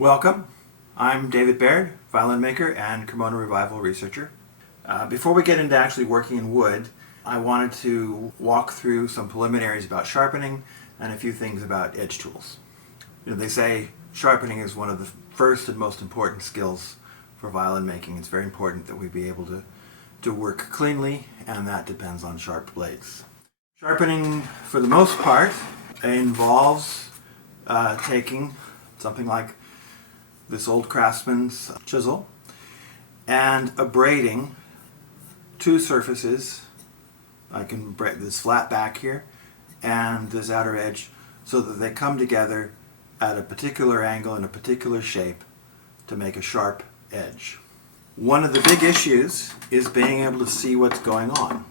Welcome. I'm David Baird, violin maker and Cremona Revival researcher. Before we get into actually working in wood, I wanted to walk through some preliminaries about sharpening and a few things about edge tools. They say sharpening is one of the first and most important skills for violin making. It's very important that we be able to work cleanly, and that depends on sharp blades. Sharpening, for the most part, involves taking something like this old craftsman's chisel and abrading two surfaces. I can braid this flat back here and this outer edge so that they come together at a particular angle and a particular shape to make a sharp edge. One of the big issues is being able to see what's going on.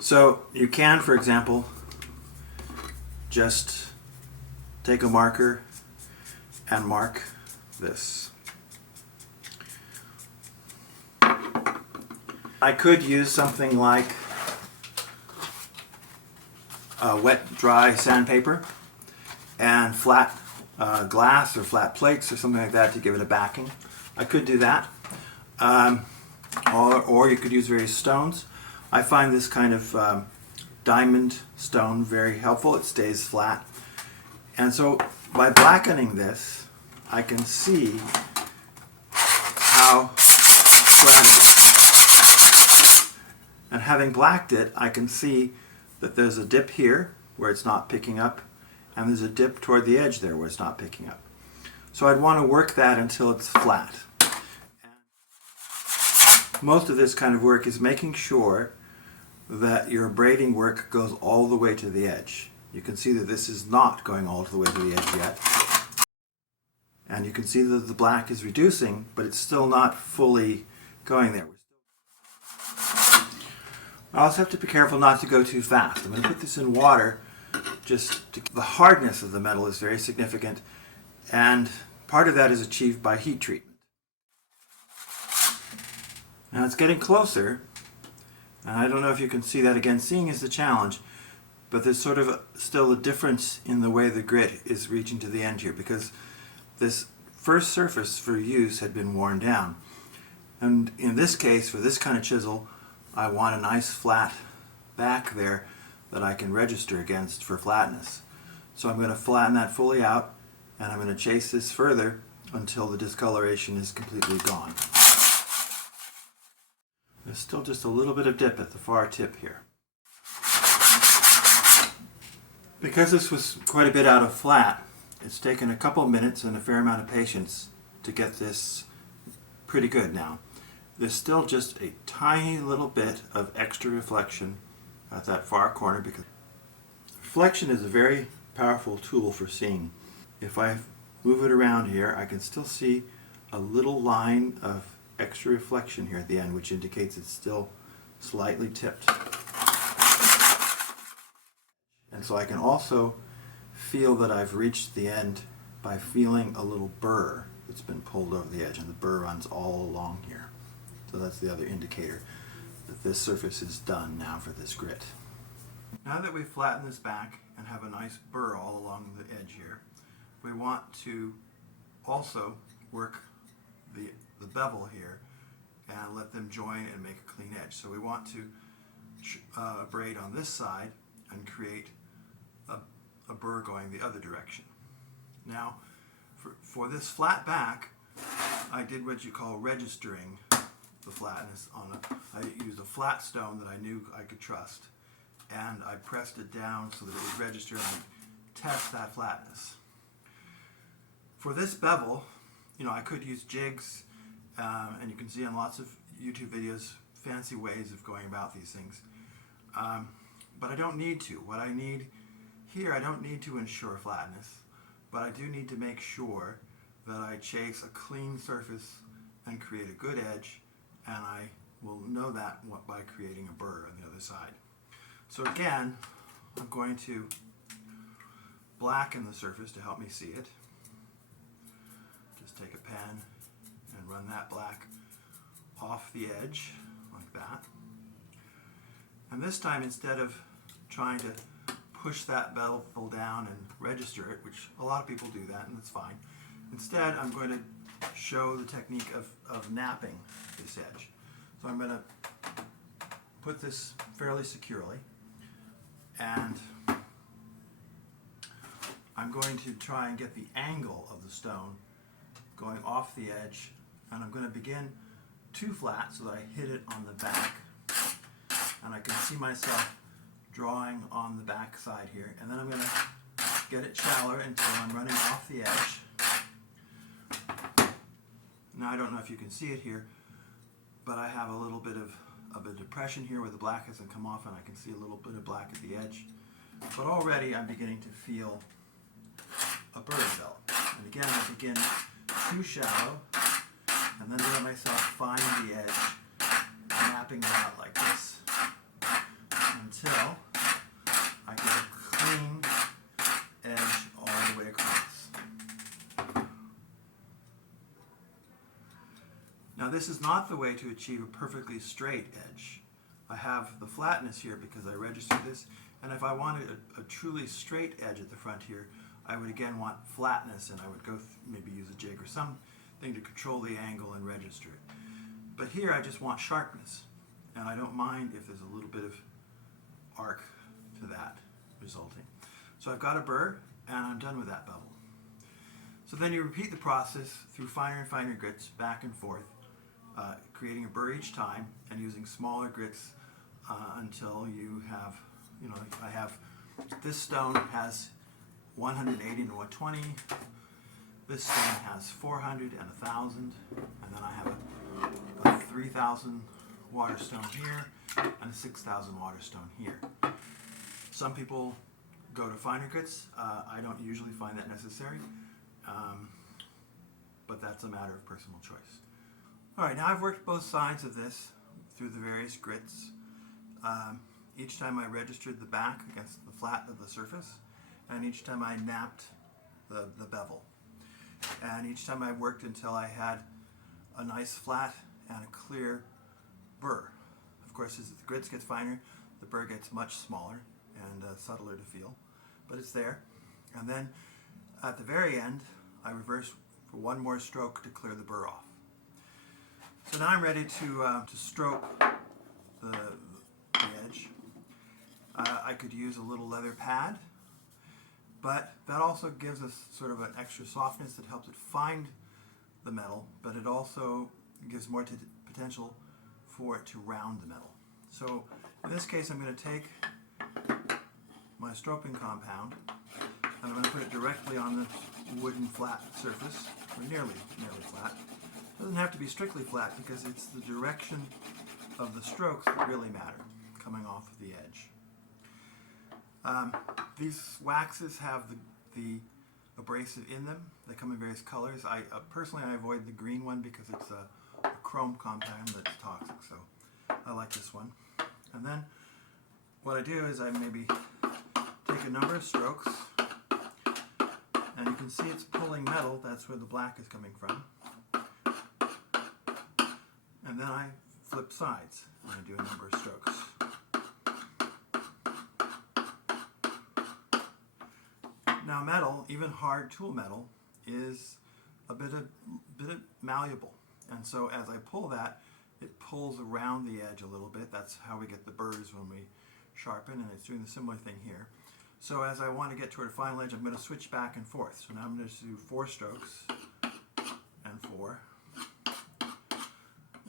So you can, for example, just take a marker and mark this. I could use something like wet, dry sandpaper and flat glass or flat plates or something like that to give it a backing. I could do that. Or you could use various stones. I find this kind of diamond stone very helpful. It stays flat. And so by blackening this, I can see how flat it is. And having blacked it, I can see that there's a dip here where it's not picking up, and there's a dip toward the edge there where it's not picking up. So I'd want to work that until it's flat. Most of this kind of work is making sure that your braiding work goes all the way to the edge. You can see that this is not going all the way to the edge yet. And you can see that the black is reducing, but it's still not fully going there. I also have to be careful not to go too fast. I'm going to put this in water. The hardness of the metal is very significant, and part of that is achieved by heat treatment. Now it's getting closer, and I don't know if you can see that. Again, seeing is the challenge. But there's sort of still a difference in the way the grit is reaching to the end here, because this first surface for use had been worn down. And in this case, for this kind of chisel, I want a nice flat back there that I can register against for flatness. So I'm going to flatten that fully out, and I'm going to chase this further until the discoloration is completely gone. There's still just a little bit of dip at the far tip here. Because this was quite a bit out of flat, it's taken a couple minutes and a fair amount of patience to get this pretty good now. There's still just a tiny little bit of extra reflection at that far corner, because reflection is a very powerful tool for seeing. If I move it around here, I can still see a little line of extra reflection here at the end, which indicates it's still slightly tipped. And so I can also feel that I've reached the end by feeling a little burr that's been pulled over the edge, and the burr runs all along here. So that's the other indicator that this surface is done now for this grit. Now that we've flattened this back and have a nice burr all along the edge here, we want to also work the bevel here and let them join and make a clean edge. So we want to braid on this side and create a burr going the other direction. Now, for this flat back, I did what you call registering the flatness I used a flat stone that I knew I could trust, and I pressed it down so that it would register and test that flatness. For this bevel, I could use jigs, and you can see on lots of YouTube videos fancy ways of going about these things. But I don't need to. What I need here, I don't need to ensure flatness, but I do need to make sure that I chase a clean surface and create a good edge, and I will know that by creating a burr on the other side. So again, I'm going to blacken the surface to help me see it. Just take a pen and run that black off the edge like that. And this time, instead of trying to push that bevel down and register it, which a lot of people do that, and that's fine, Instead, I'm going to show the technique of napping this edge. So I'm going to put this fairly securely, and I'm going to try and get the angle of the stone going off the edge, and I'm going to begin too flat so that I hit it on the back, and I can see myself drawing on the back side here, and then I'm going to get it shallower until I'm running off the edge. Now I don't know if you can see it here, but I have a little bit of a depression here where the black hasn't come off, and I can see a little bit of black at the edge. But already I'm beginning to feel a bird develop. And again, I begin too shallow, and then let myself find the edge, mapping it out like this, until I get a clean edge all the way across. Now this is not the way to achieve a perfectly straight edge. I have the flatness here because I registered this, and if I wanted a truly straight edge at the front here, I would again want flatness, and I would go maybe use a jig or something to control the angle and register it. But here I just want sharpness, and I don't mind if there's a little bit of arc to that resulting. So I've got a burr, and I'm done with that bevel. So then you repeat the process through finer and finer grits, back and forth, creating a burr each time and using smaller grits until you have, I have, this stone has 180 and 120, this stone has 400 and 1,000, and then I have a 3,000 water stone here and a 6,000 water stone here. Some people go to finer grits. I don't usually find that necessary, but that's a matter of personal choice. All right, now I've worked both sides of this through the various grits. Each time I registered the back against the flat of the surface, and each time I napped the bevel. And each time I worked until I had a nice flat and a clear burr. Of course, as the grits get finer, the burr gets much smaller and subtler to feel, but it's there. And then at the very end, I reverse for one more stroke to clear the burr off. So now I'm ready to stroke the edge. I could use a little leather pad, but that also gives us sort of an extra softness that helps it find the metal, but it also gives more potential for it to round the metal. So in this case, I'm going to take my Stropping compound, and I'm going to put it directly on the wooden flat surface, or nearly flat. It doesn't have to be strictly flat because it's the direction of the strokes that really matter, coming off of the edge. These waxes have the abrasive in them. They come in various colors. Personally, I avoid the green one because it's a chrome compound that's toxic, so I like this one. And then what I do is I maybe take a number of strokes, and you can see it's pulling metal. That's where the black is coming from. And then I flip sides and I do a number of strokes. Now metal, even hard tool metal, is a bit malleable, and so as I pull that, it pulls around the edge a little bit. That's how we get the burrs when we sharpen, and it's doing the similar thing here. So as I want to get toward a final edge, I'm going to switch back and forth. So now I'm going to do 4 strokes, and 4,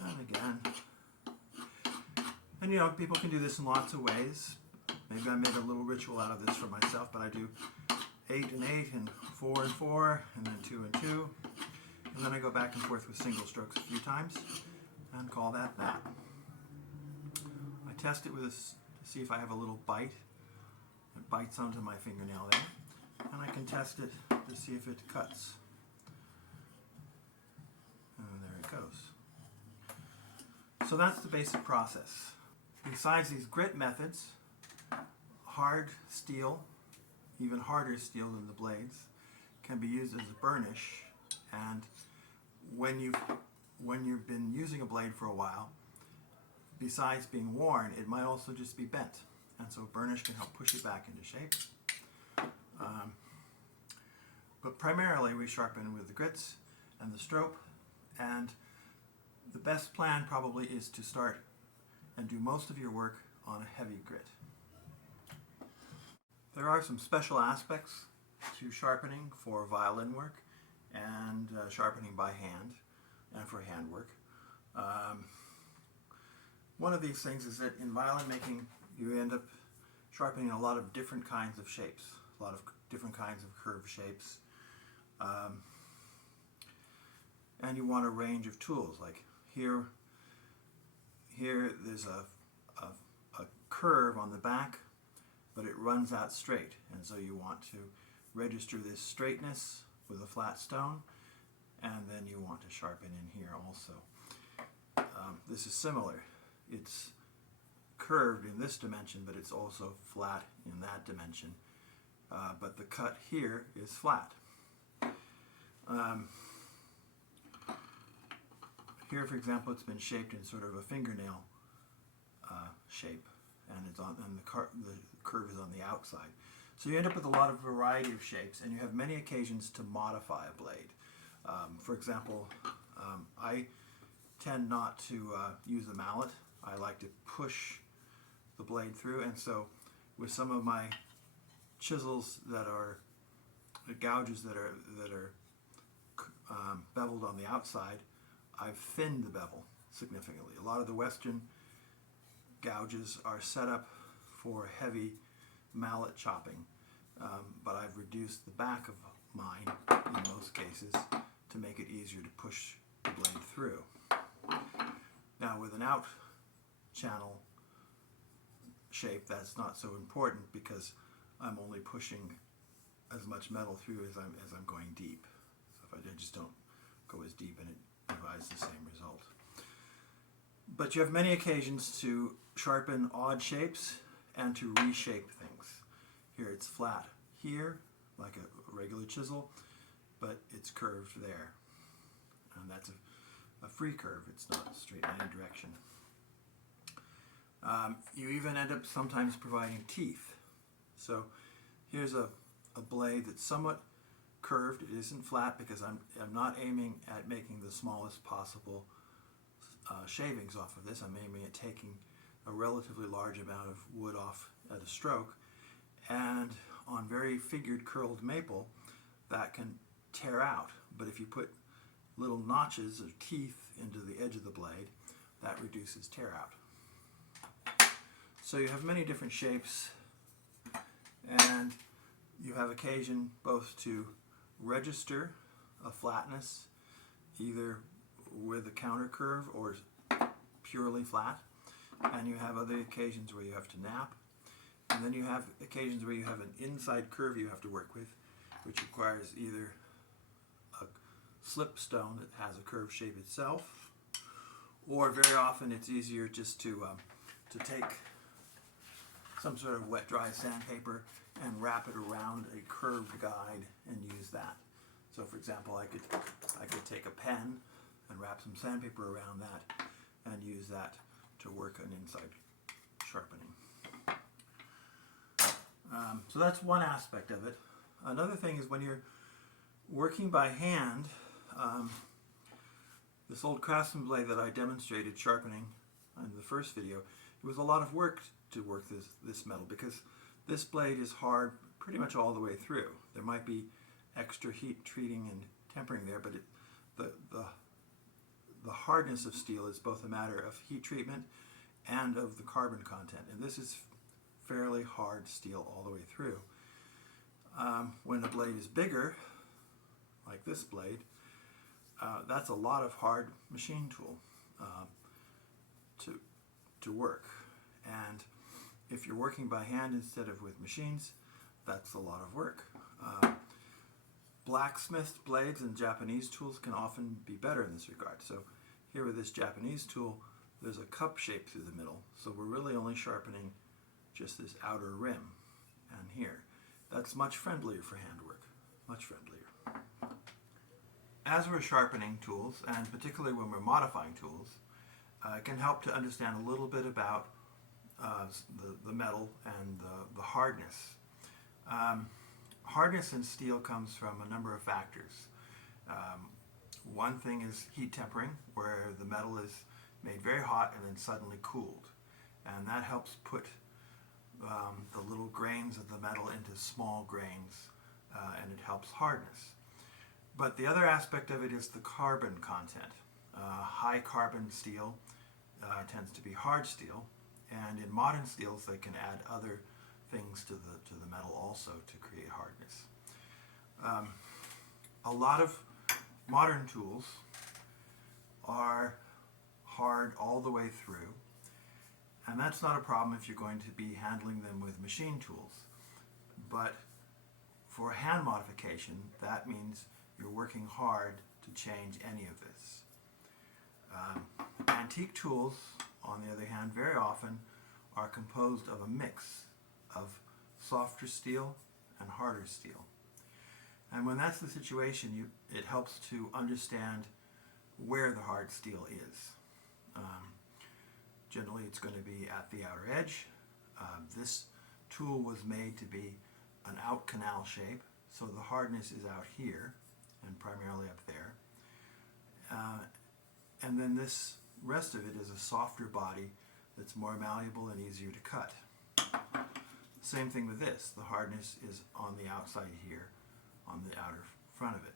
and again. And people can do this in lots of ways. Maybe I made a little ritual out of this for myself, but I do 8 and 8 and 4 and 4 and then 2 and 2, and then I go back and forth with single strokes a few times and call that that. I test it with this to see if I have a little bite. It bites onto my fingernail there, and I can test it to see if it cuts, and there it goes. So that's the basic process. Besides these grit methods, hard steel, even harder steel than the blades, can be used as a burnish, and when you've been using a blade for a while, besides being worn, it might also just be bent, and so burnish can help push it back into shape. But primarily we sharpen with the grits and the stroke, and the best plan probably is to start and do most of your work on a heavy grit. There are some special aspects to sharpening for violin work and sharpening by hand and for handwork. One of these things is that in violin making you end up sharpening a lot of different kinds of shapes, a lot of different kinds of curved shapes. And you want a range of tools. Like here there's a curve on the back, but it runs out straight, and so you want to register this straightness with a flat stone, and then you want to sharpen in here also. This is similar. It's curved in this dimension, but it's also flat in that dimension. But the cut here is flat. Here, for example, it's been shaped in sort of a fingernail shape, and the curve is on the outside. So you end up with a lot of variety of shapes, and you have many occasions to modify a blade. For example, I tend not to use a mallet. I like to push the blade through, and so with some of my chisels that are gouges that are beveled on the outside, I've thinned the bevel significantly. A lot of the Western gouges are set up for heavy mallet chopping, but I've reduced the back of mine in most cases to make it easier to push the blade through. Now with an out channel shape, that's not so important because I'm only pushing as much metal through as I'm going deep. So if I just don't go as deep, and it provides the same result. But you have many occasions to sharpen odd shapes and to reshape things. Here it's flat here, like a regular chisel, but it's curved there. And that's a free curve. It's not straight in any direction. You even end up sometimes providing teeth. So here's a blade that's somewhat curved. It isn't flat because I'm not aiming at making the smallest possible shavings off of this. I'm aiming at taking a relatively large amount of wood off at a stroke, and on very figured curled maple that can tear out, but if you put little notches or teeth into the edge of the blade, that reduces tear out. So you have many different shapes, and you have occasion both to register a flatness either with a counter curve or purely flat, and you have other occasions where you have to nap, and then you have occasions where you have an inside curve you have to work with, which requires either a slip stone that has a curved shape itself, or very often it's easier just to take some sort of wet dry sandpaper and wrap it around a curved guide and use that. So for example, I could take a pen and wrap some sandpaper around that and use that to work an inside sharpening. So that's one aspect of it. Another thing is when you're working by hand, this old Craftsman blade that I demonstrated sharpening in the first video, it was a lot of work to work this metal because this blade is hard pretty much all the way through. There might be extra heat treating and tempering there, but the hardness of steel is both a matter of heat treatment and of the carbon content, and this is fairly hard steel all the way through. When the blade is bigger, like this blade, that's a lot of hard machine tool to work. And if you're working by hand instead of with machines, that's a lot of work. Blacksmith blades and Japanese tools can often be better in this regard. So here with this Japanese tool, there's a cup shape through the middle. So we're really only sharpening just this outer rim. And here, that's much friendlier for handwork, much friendlier. As we're sharpening tools, and particularly when we're modifying tools, it can help to understand a little bit about the metal and the hardness. hardness in steel comes from a number of factors. One thing is heat tempering, where the metal is made very hot and then suddenly cooled. And that helps put the little grains of the metal into small grains, and it helps hardness. But the other aspect of it is the carbon content. High carbon steel tends to be hard steel, and in modern steels they can add other things to the metal also to create hardness. A lot of modern tools are hard all the way through, and that's not a problem if you're going to be handling them with machine tools. But for hand modification, that means you're working hard to change any of this. Antique tools, on the other hand, very often are composed of a mix of softer steel and harder steel. And when that's the situation, it helps to understand where the hard steel is. Generally, it's going to be at the outer edge. This tool was made to be an out canal shape, so the hardness is out here and primarily up there. And then this rest of it is a softer body that's more malleable and easier to cut. Same thing with this. The hardness is on the outside here, on the outer front of it.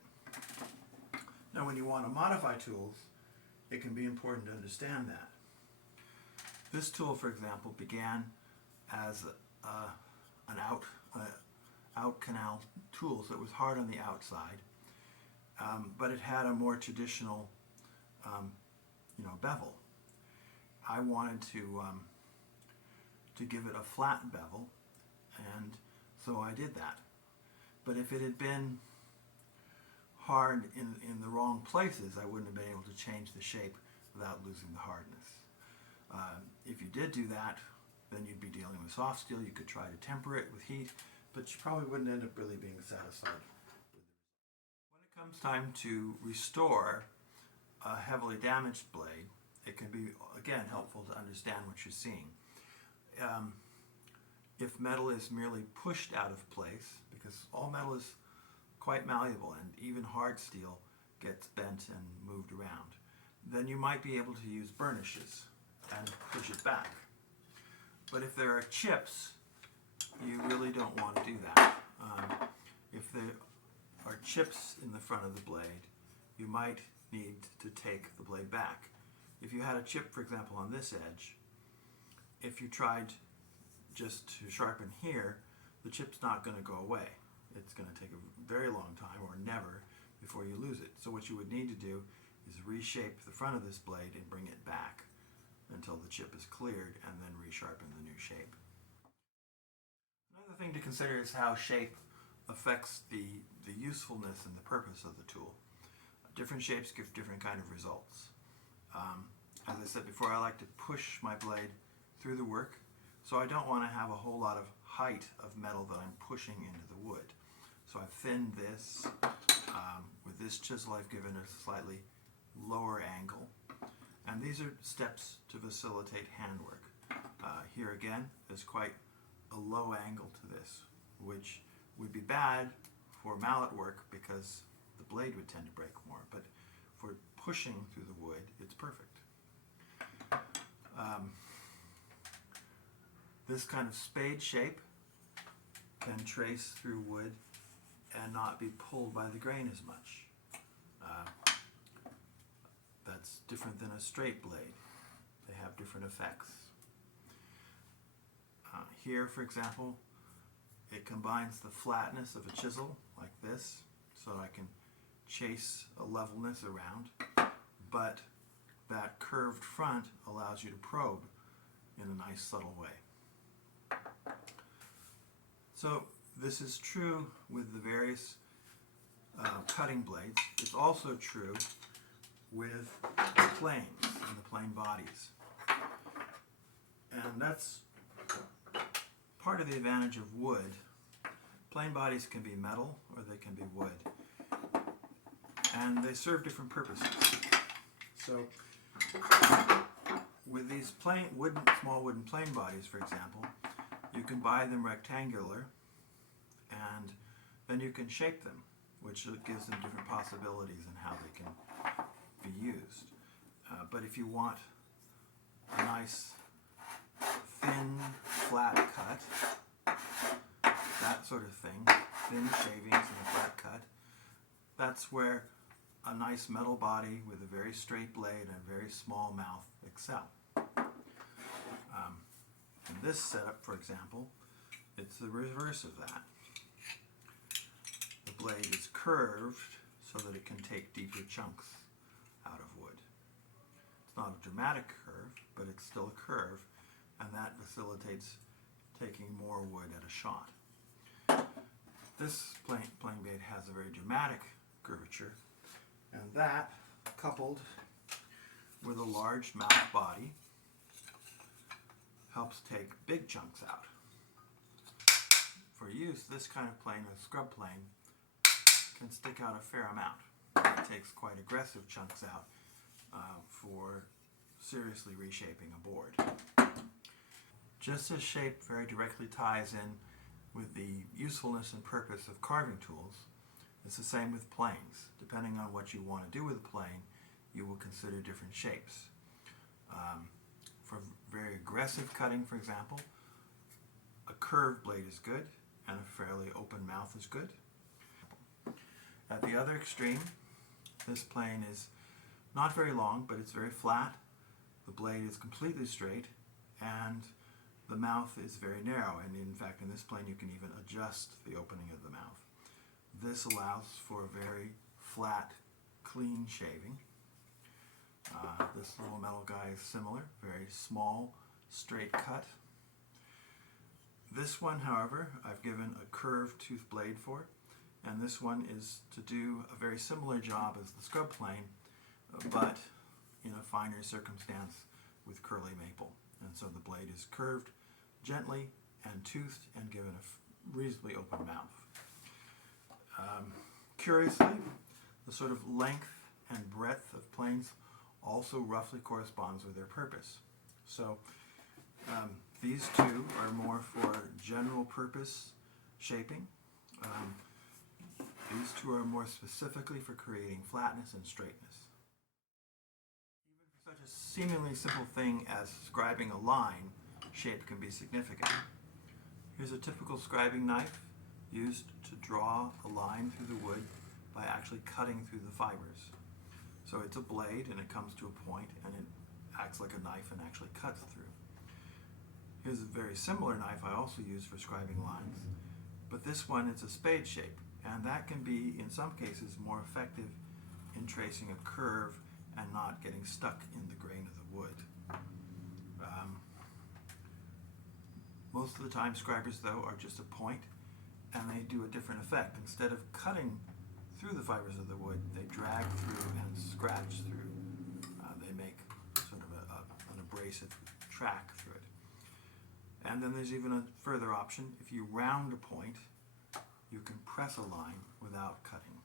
Now when you want to modify tools, it can be important to understand that. This tool, for example, began as an out canal tool, so it was hard on the outside, but it had a more traditional bevel. I wanted to give it a flat bevel, and so I did that. But if it had been hard in the wrong places, I wouldn't have been able to change the shape without losing the hardness. If you did do that, then you'd be dealing with soft steel. You could try to temper it with heat, but you probably wouldn't end up really being satisfied with it. When it comes time to restore a heavily damaged blade, it can be, again, helpful to understand what you're seeing. If metal is merely pushed out of place, because all metal is quite malleable and even hard steel gets bent and moved around, then you might be able to use burnishes and push it back. But if there are chips, you really don't want to do that. If there are chips in the front of the blade, you might need to take the blade back. If you had a chip, for example, on this edge, if you tried just to sharpen here, the chip's not going to go away. It's going to take a very long time, or never, before you lose it. So what you would need to do is reshape the front of this blade and bring it back until the chip is cleared, and then resharpen the new shape. Another thing to consider is how shape affects the usefulness and the purpose of the tool. Different shapes give different kind of results. As I said before, I like to push my blade through the work, so I don't want to have a whole lot of height of metal that I'm pushing into the wood. So I've thinned this. With this chisel, I've given it a slightly lower angle. And these are steps to facilitate handwork. Here again, there's quite a low angle to this, which would be bad for mallet work because the blade would tend to break more, but for pushing through the wood, it's perfect. This kind of spade shape can trace through wood and not be pulled by the grain as much. That's different than a straight blade. They have different effects. Here, for example, it combines the flatness of a chisel, like this, so I can chase a levelness around, but that curved front allows you to probe in a nice, subtle way. So this is true with the various cutting blades. It's also true with the planes and the plane bodies. And that's part of the advantage of wood. Plane bodies can be metal or they can be wood. And they serve different purposes. So with these small wooden plane bodies, for example, you can buy them rectangular, and then you can shape them, which gives them different possibilities in how they can be used. But if you want a nice thin, flat cut, that sort of thing, thin shavings and a flat cut, that's where a nice metal body with a very straight blade and a very small mouth excel. In this setup, for example, it's the reverse of that. The blade is curved so that it can take deeper chunks out of wood. It's not a dramatic curve, but it's still a curve, and that facilitates taking more wood at a shot. This plane blade has a very dramatic curvature, and that, coupled with a large mouth body, helps take big chunks out. For use, this kind of plane, a scrub plane, can stick out a fair amount. It takes quite aggressive chunks out for seriously reshaping a board. Just as shape very directly ties in with the usefulness and purpose of carving tools, it's the same with planes. Depending on what you want to do with a plane, you will consider different shapes. For very aggressive cutting, for example, a curved blade is good, and a fairly open mouth is good. At the other extreme, this plane is not very long, but it's very flat. The blade is completely straight, and the mouth is very narrow. And in fact, in this plane, you can even adjust the opening of the mouth. This allows for a very flat, clean shaving. This little metal guy is similar, very small, straight cut. This one, however, I've given a curved tooth blade for, and this one is to do a very similar job as the scrub plane, but in a finer circumstance with curly maple. And so the blade is curved gently and toothed and given a reasonably open mouth. Curiously, the sort of length and breadth of planes also roughly corresponds with their purpose. So these two are more for general purpose shaping. These two are more specifically for creating flatness and straightness. Even for such a seemingly simple thing as scribing a line, shape can be significant. Here's a typical scribing knife used to draw a line through the wood by actually cutting through the fibers. So it's a blade and it comes to a point and it acts like a knife and actually cuts through. Here's a very similar knife I also use for scribing lines, but this one is a spade shape, and that can be, in some cases, more effective in tracing a curve and not getting stuck in the grain of the wood. Most of the time, scribers, though, are just a point, and they do a different effect. Instead of cutting through the fibers of the wood, they drag through and scratch through. They make sort of an abrasive track through it. And then there's even a further option. If you round a point, you can press a line without cutting.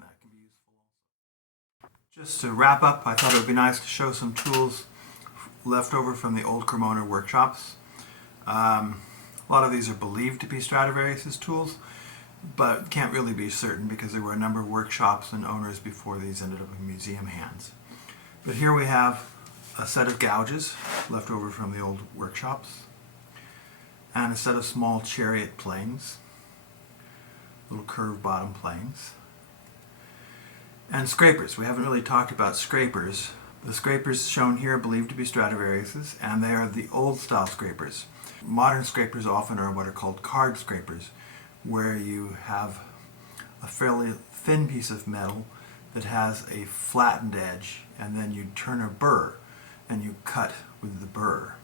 That can be useful also. Just to wrap up, I thought it would be nice to show some tools left over from the old Cremona workshops. A lot of these are believed to be Stradivarius's tools, but can't really be certain because there were a number of workshops and owners before these ended up in museum hands. But here we have a set of gouges left over from the old workshops, and a set of small chariot planes, little curved bottom planes, and scrapers. We haven't really talked about scrapers. The scrapers shown here are believed to be Stradivarius's, and they are the old style scrapers. Modern scrapers often are what are called card scrapers, where you have a fairly thin piece of metal that has a flattened edge, and then you turn a burr and you cut with the burr.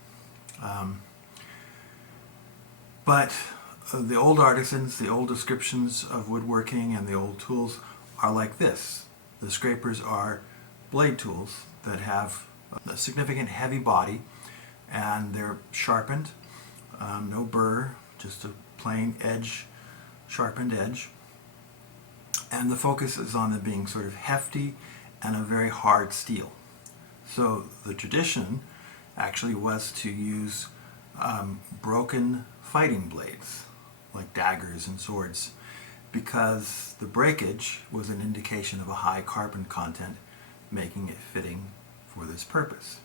But the old artisans, the old descriptions of woodworking and the old tools are like this. The scrapers are blade tools that have a significant heavy body, and they're sharpened, no burr, just a plain edge, sharpened edge. And the focus is on them being sort of hefty and a very hard steel. So the tradition actually was to use broken fighting blades, like daggers and swords, because the breakage was an indication of a high carbon content, making it fitting for this purpose.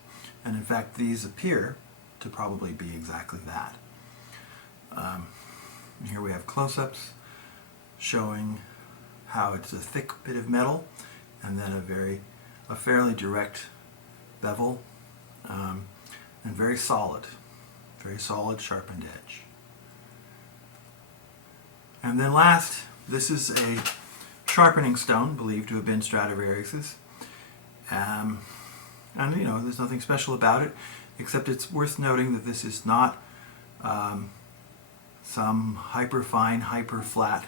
And in fact, these appear to probably be exactly that. Here we have close-ups showing how it's a thick bit of metal and then a fairly direct bevel, and very solid sharpened edge. And then last, this is a sharpening stone believed to have been Stradivarius's. And you know, there's nothing special about it, except it's worth noting that this is not some hyper-fine, hyper-flat,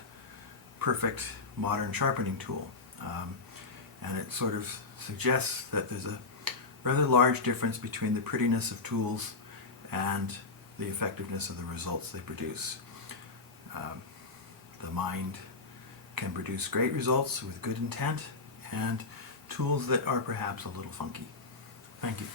perfect modern sharpening tool. And it sort of suggests that there's a rather large difference between the prettiness of tools and the effectiveness of the results they produce. The mind can produce great results with good intent and tools that are perhaps a little funky. Thank you.